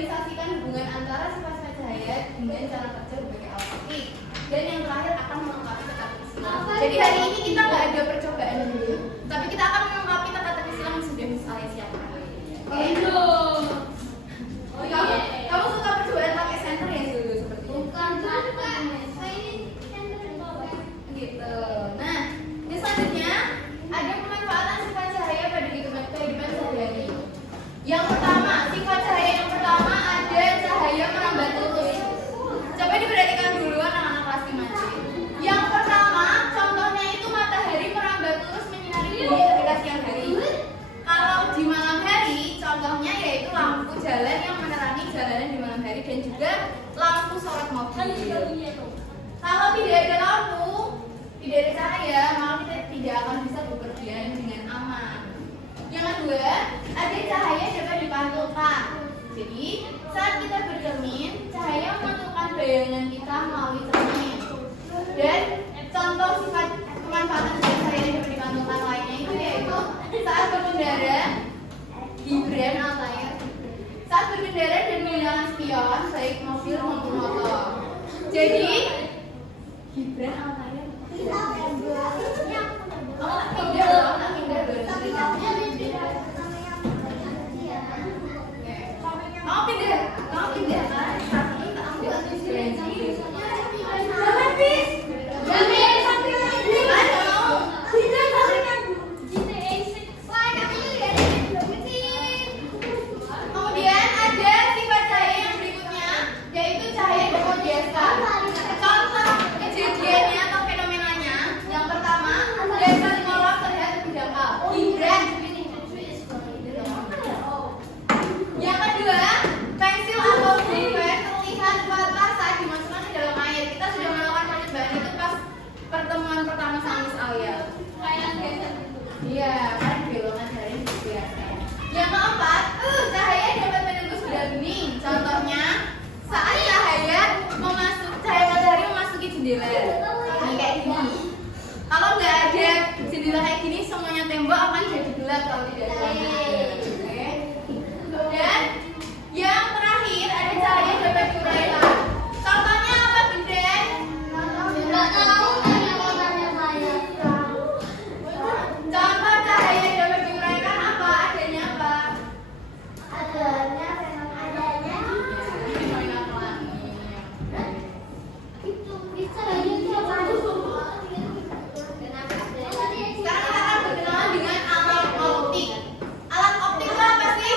mengorganisasikan hubungan antara sifat-sifat cahaya dengan cara kerja berbagai alat optik. Dan yang terakhir akan melengkapi teka-teki silang. Jadi hari ini kita nggak ada percobaan dulu, tapi kita akan melengkapi teka-teki silang yang sudah Miss Alia siapkan. Kamu suka percobaan pakai senter ya dulu seperti itu? Bukan. Saya ini senter bawah. Gitu. Nah, ini selanjutnya ada pemanfaatan sifat cahaya pada kehidupan sehari-hari. Yang pertama, sifat cahaya yang pertama ada cahaya merambat lurus. Coba diperhatikan dulu anak-anak kelas 5C. Yang pertama, contohnya itu matahari merambat lurus menyinari bumi ketika siang hari. Kalau di malam hari, contohnya yaitu lampu jalan yang menerangi jalanan di malam hari dan juga lampu sorot mobil. Kalau tidak ada lampu, tidak ada cahaya, maka kita tidak akan bisa bepergian dengan aman. Yang kedua, ada cahaya dapat dipantulkan. Jadi, saat kita bercermin, cahaya memantulkan bayangan kita melalui cermin. Dan contoh sifat pemanfaatan cahaya yang dapat dipantulkan lainnya itu yaitu saat berkendara, Gibran Altair. Saat berkendara dan menggunakan spion, baik mobil maupun motor. Jadi, Gibran Altair. Mau pindah kan? Tapi tak ambil asuransi. Habis. Kemudian ada sifat cahaya yang berikutnya, yaitu cahaya dapat biasa. Contoh kejadiannya atau fenomenanya, yang pertama, dasar kolom terlihat lebih dangkal. Gibran. Yang kedua, pensil atau pulpen terlihat patah saat dimasukkan ke dalam air. Kita sudah melakukan percobaan itu pas pertemuan pertama sama Miss Alia. Iya, kan bilangan dari biasa. Yang keempat, cahaya dapat menembus benda bening. Contohnya, saat cahaya matahari memasuki jendela. Ini kayak gini. Kalau nggak ada jendela kayak gini, semuanya tembok akan jadi gelap kalau tidak ada lampu. Dan yang terakhir ada cahaya dapat diuraikan. Contohnya apa, Biden? Nggak tahu, tanya saya. Contoh cahaya dapat diuraikan apa? Adanya apa? Adanya. Itu bisa Sekarang kita akan berkenalan dengan alat optik. Alat optik itu apa sih?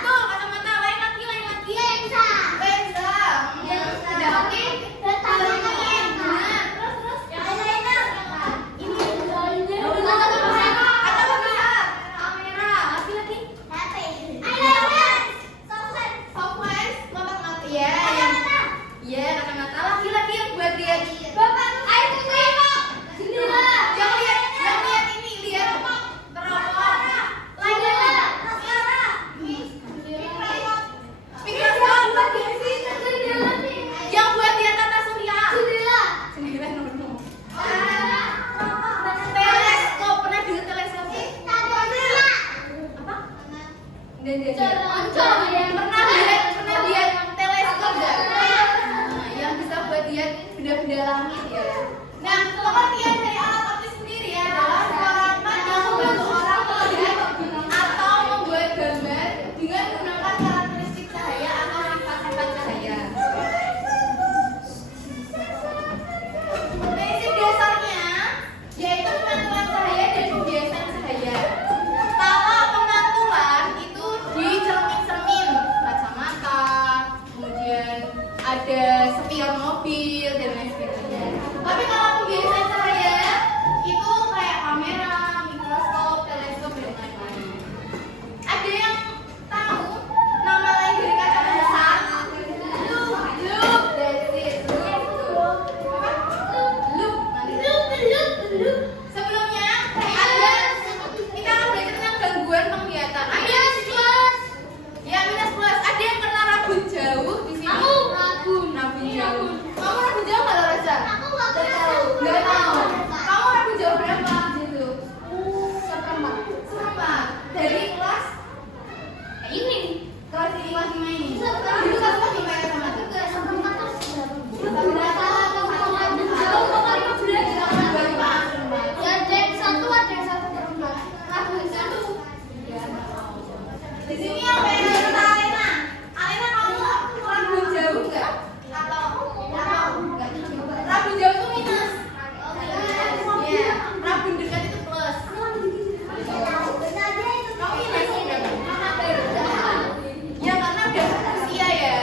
Tuh, kacamata lain lagi. Lensa. Tidak optik. Terangin. Nah, terus. Ini. Kacamata besar. Kamera. Lagi. Soft lens. Kotak mata. Ya, yang. Iya, kacamata. Laki-laki yang buat lihat. Yang lihat ini, lihat teropong. Speakerphone. Yang buat lihat tata surya. Jendela nomor. Teleskop, pernah dengar teleskop? Apa? Pernah lihat teleskop nggak? Nah, yang bisa buat lihat benda-benda langit ya. Nah, pengertian dari alat optik sendiri adalah peralatan yang membantu orang melihat atau membuat gambar dengan menggunakan karakteristik cahaya atau sifat-sifat cahaya. Prinsip dasarnya yaitu pemantulan cahaya dan pembiasan cahaya. Kalau pemantulan itu di cermin-cermin, kacamata, kemudian ada spion mobil dan lain sebagainya. Tapi kalau pembiasan cahaya itu kayak kamera, mikroskop, teleskop dan lain-lain. Ada yang tahu nama lain dari kacamata? Loop, that's it. Loop. Sebelumnya ada kita akan belajar tentang gangguan penglihatan. Ada minus plus. Ada yang pernah rabun jauh di sini? Rabun jauh. Kamu rabun jauh nggak, Raja? Aku nggak tahu. ini. Itu kamu dibayar sama tuh. Di sini apa yang kata Alena? Alena kamu ragu jauh nggak? Atau ragu jauh itu minus? Iya, ragu dekat itu plus. Kamu minus berapa? Ya karena udah usia ya.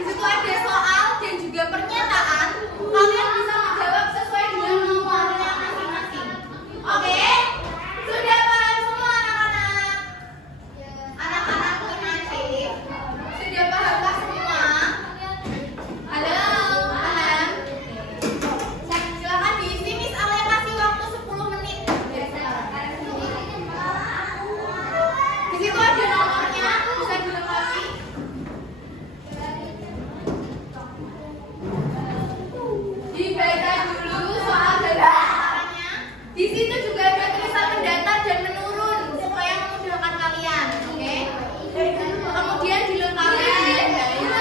Di situ ada soal dan juga pernyataan. Kalian bisa menjawab sesuai dengan nomornya masing-masing. Oke? Sudah paham semua anak-anak? Anak-anak Unasif, sudah pahamkah semua? Halo, paham? Silakan diisi, Miss Alia kasih waktu 10 menit. Di situ ada nomornya, bisa dilengkapi. Dibaca dulu soal dan caranya. Di situ juga ada tulisan mendatar dan menurun supaya memudahkan kalian, oke? Kemudian dilengkapi dengan gaya.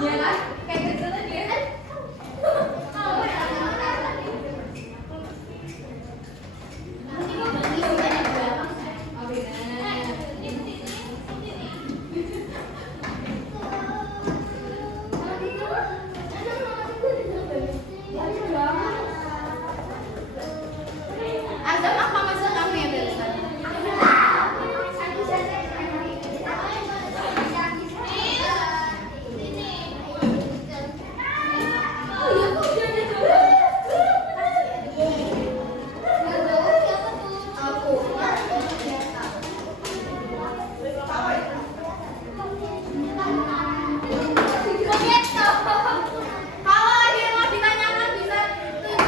Ya kan? Kayak gitu dia. Azam apa maksud kamu ya barusan? Kalau ada yang mau ditanyakan bisa tunjuk ya.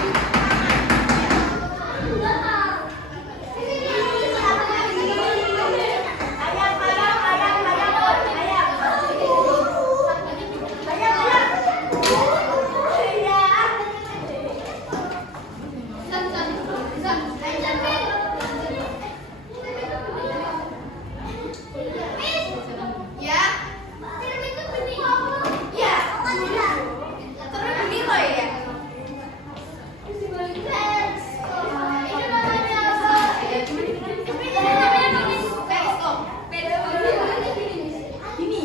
Ya. Terus ini loh ya. Periskop. Gini.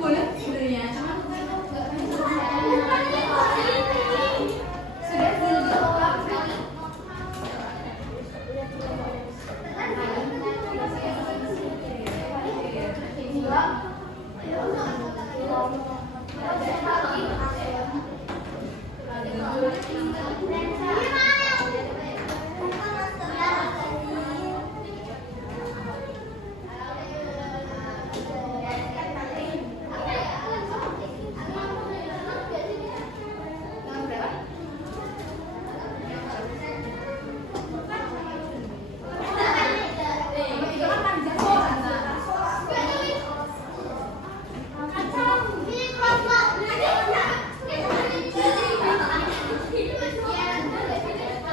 Boleh sebenarnya, cuman sudah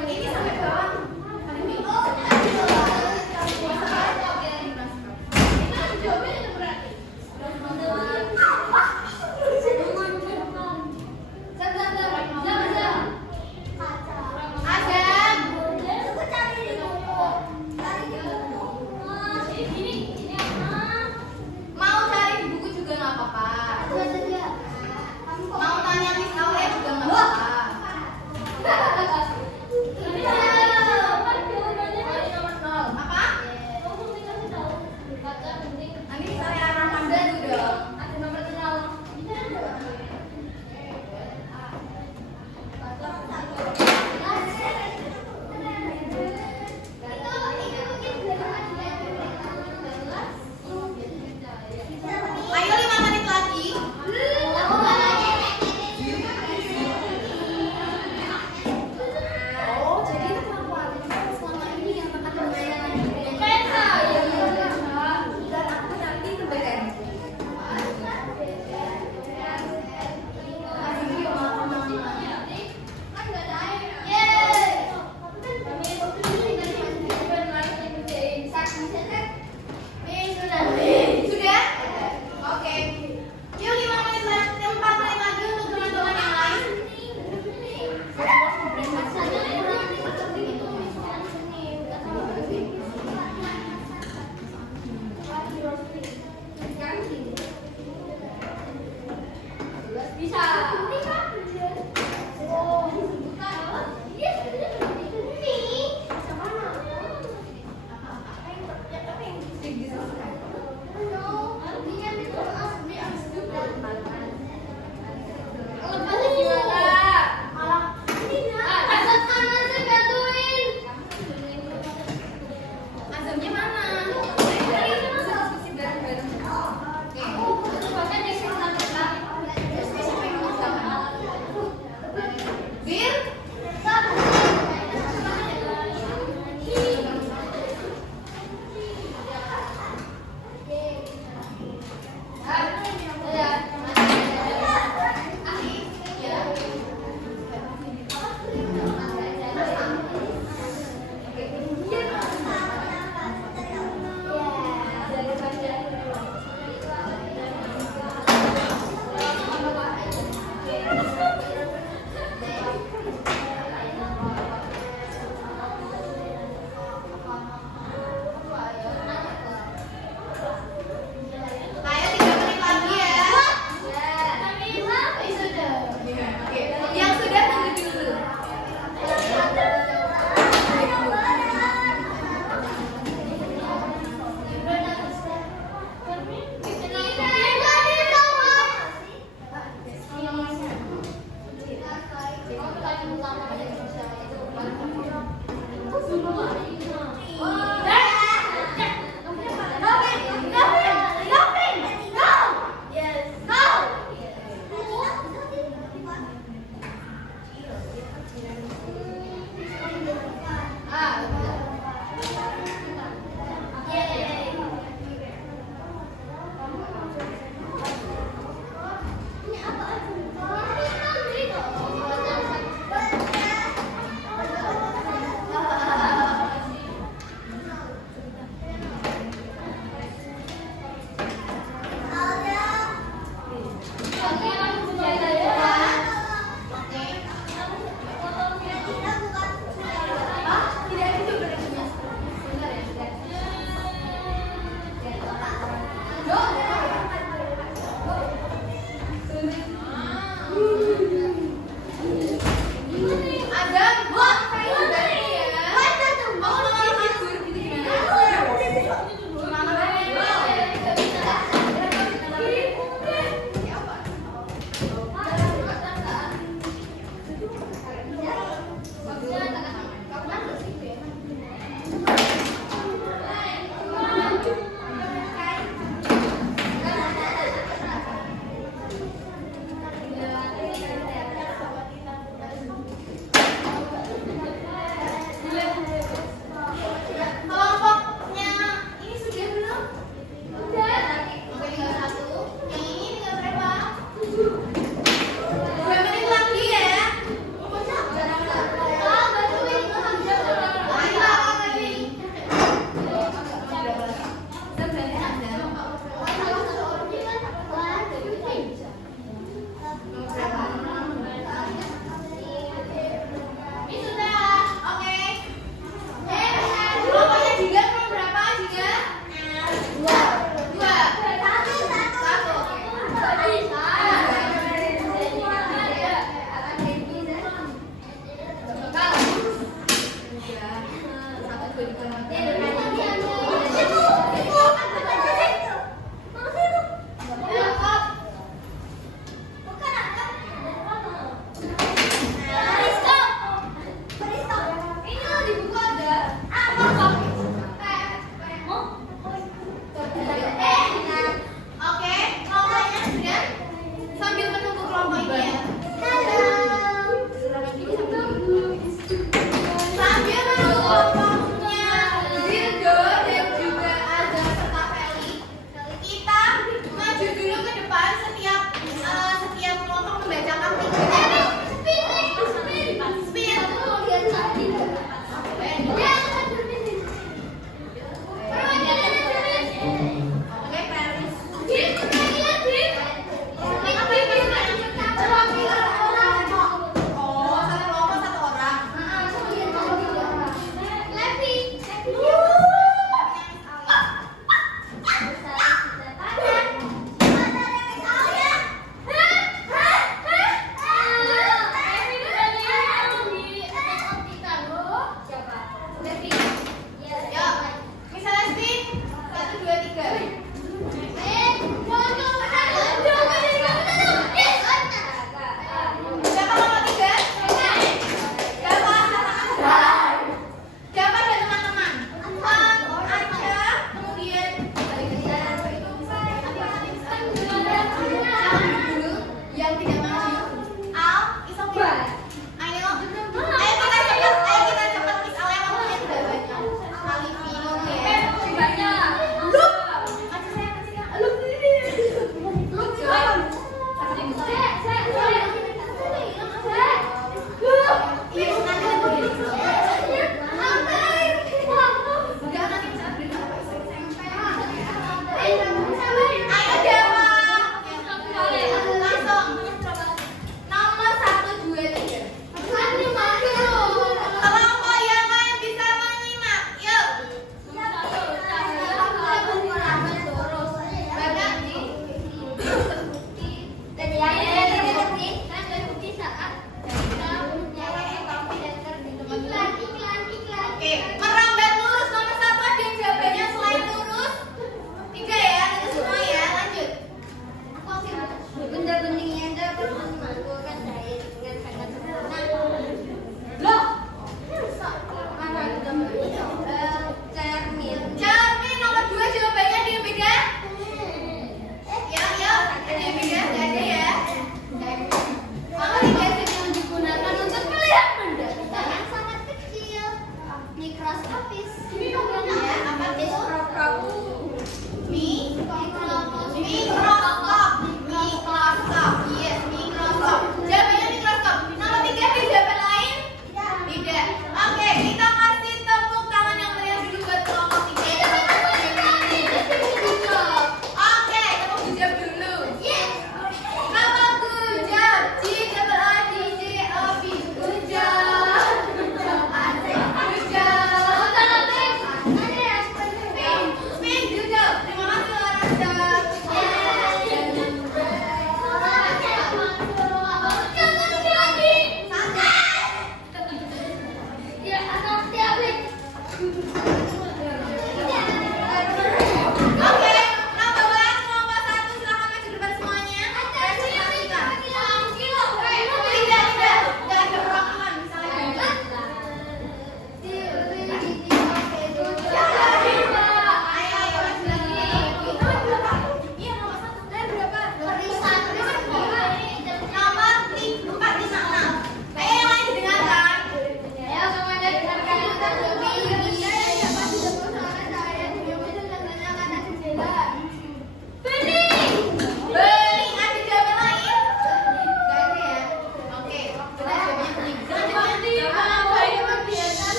ini sampai bawah. Mau cari di buku juga nggak apa-apa. Mau tanya Miss Aulia juga nggak apa-apa. Apa? Nanti saya akan bantu dong. Ayo 5 menit lagi. Oh, jadi itu kenapa? Selama ini yang tekan lumayan. Dan aku nanti keberen. Sudah? Oke. Yuk 5 menit lagi, 4 menit lagi untuk teman-teman yang lain. Bisa.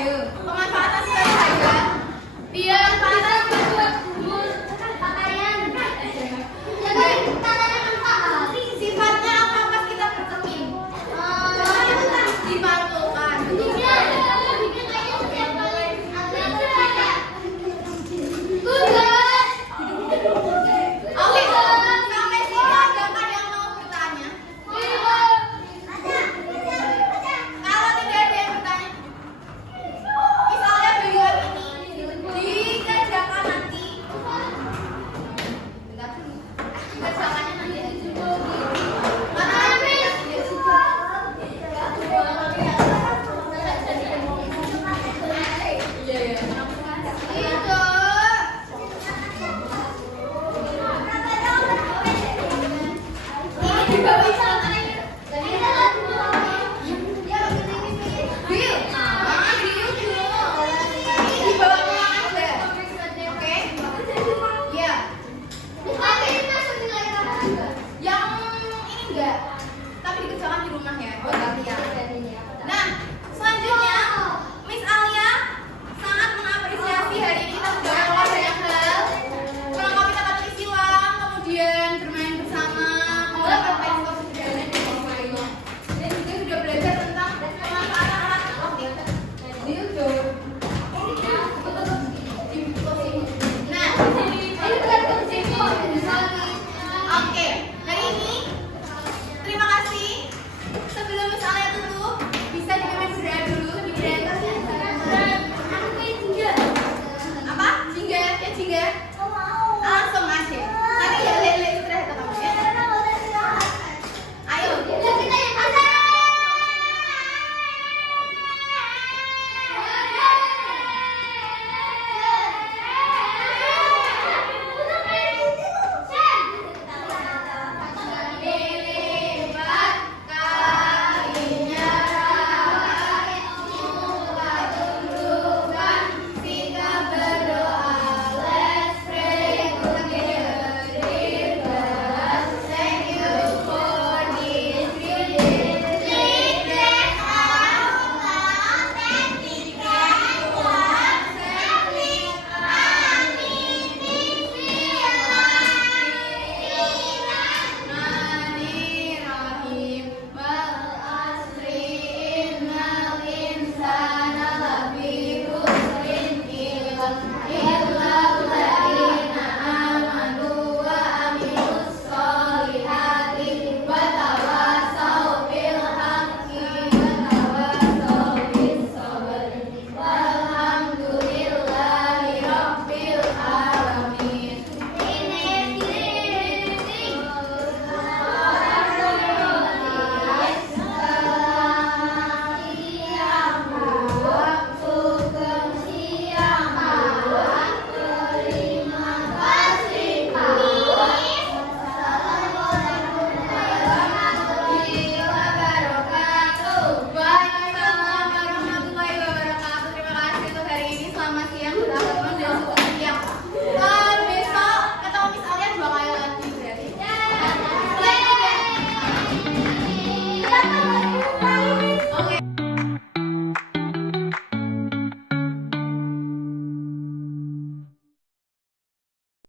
Ayo, pemanfaatan sifat cahaya. Dia pemanfaatan Pakaian. Jadi katanya manfaat. sifatnya apa pas kita bercermin? Dipantulkan. Iya, bikin aja setiap kali ada tugas. Oke, sampai sini adakah yang mau bertanya? Kalau tidak ada yang bertanya, misalnya beliau ini dikerjakan nanti. Bentar dulu. Dikerjakannya nanti. Nah, selanjutnya Miss Alia sangat mengapresiasi hari ini kita sudah melakukan banyak hal, melengkapi tata-tata silang, kemudian bermain bersama, melakukan penskor sederhana dan lain-lainnya. Dan juga sudah belajar tentang pemanfaatan alat optik. Nah, oke, hari ini terima kasih. Sebelum Miss Alia tutup, bisa dipimpin berdoa dulu lebih dari apa? Jingga, ya jingga. Langsung aja. Nanti ya lele istirahat kamu ya. Ayo. Dilipat kainnya, muka tundukkan, sikap berdoa. Let's pray together in God. Thank you for this reading. Please let Allah safely. Bismillahirrahmanirrahim. Wal asri innal insana